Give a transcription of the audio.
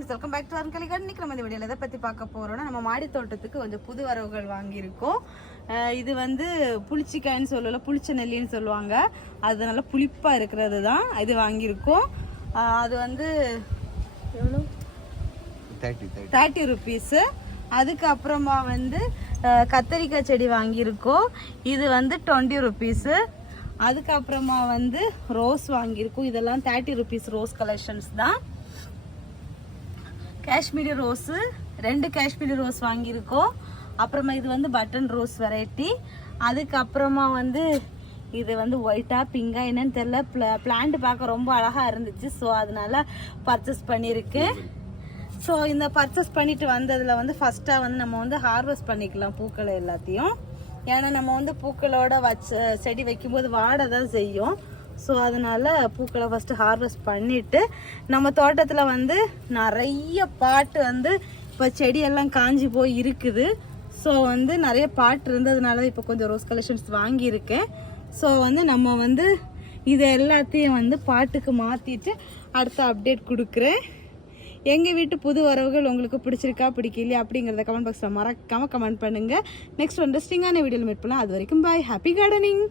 Friends, welcome back to Arunkali garden. இன்னைக்கு நம்ம இந்த வீடியோவில் எதை பற்றி பார்க்க போகிறோம்னா, நம்ம மாடி தோட்டத்துக்கு கொஞ்சம் புது வரவுகள் வாங்கியிருக்கோம். இது வந்து புளிச்சிக்காய்ன்னு சொல்லல, புளிச்ச நெல்லின்னு சொல்லுவாங்க. அது நல்லா புளிப்பாக இருக்கிறது தான் இது வாங்கியிருக்கோம். அது வந்து எவ்வளோ, 30 ருபீஸு. அதுக்கப்புறமா வந்து கத்தரிக்காய் செடி வாங்கியிருக்கோம். இது வந்து 20 ருபீஸு. அதுக்கப்புறமா வந்து ரோஸ் வாங்கியிருக்கோம். இதெல்லாம் 30 ருபீஸ் ரோஸ் கலெக்ஷன்ஸ் தான். காஷ்மீரி ரோஸு 2 காஷ்மீரி ரோஸ் வாங்கியிருக்கோம். அப்புறமா இது வந்து பட்டன் ரோஸ் வெரைட்டி. அதுக்கப்புறமா வந்து இது வந்து ஒயிட்டா பிங்கா என்னன்னு தெரியல, பிளான்ட் பார்க்க ரொம்ப அழகாக இருந்துச்சு. ஸோ அதனால பர்ச்சேஸ் பண்ணியிருக்கு. ஸோ இந்த பர்ச்சேஸ் பண்ணிட்டு வந்ததில் வந்து ஃபஸ்ட்டாக வந்து நம்ம வந்து ஹார்வெஸ்ட் பண்ணிக்கலாம் பூக்களை எல்லாத்தையும். ஏன்னா நம்ம வந்து பூக்களோட செடி வைக்கும்போது வாட தான் செய்யும். ஸோ அதனால் பூக்களை ஃபஸ்ட்டு ஹார்வெஸ்ட் பண்ணிவிட்டு, நம்ம தோட்டத்தில் வந்து நிறைய பாட்டு வந்து இப்போ செடியெல்லாம் காஞ்சி போய் இருக்குது. ஸோ வந்து நிறைய பாட்டு இருந்ததுனால இப்போ கொஞ்சம் ரோஸ் கலெக்ஷன்ஸ் வாங்கியிருக்கேன். ஸோ வந்து நம்ம வந்து இதை எல்லாத்தையும் வந்து பாட்டுக்கு மாற்றிட்டு அடுத்த அப்டேட் கொடுக்குறேன். எங்கள் வீட்டு புது வரவுகள் உங்களுக்கு பிடிச்சிருக்கா பிடிக்கலையா அப்படிங்கிறத கமெண்ட் பாக்ஸில் மறக்காமல் கமெண்ட் பண்ணுங்கள். நெக்ஸ்ட் இன்ட்ரெஸ்டிங்கான வீடியோவில் மீட் பண்ணலாம். அது வரைக்கும் பாய், ஹாப்பி கார்டனிங்.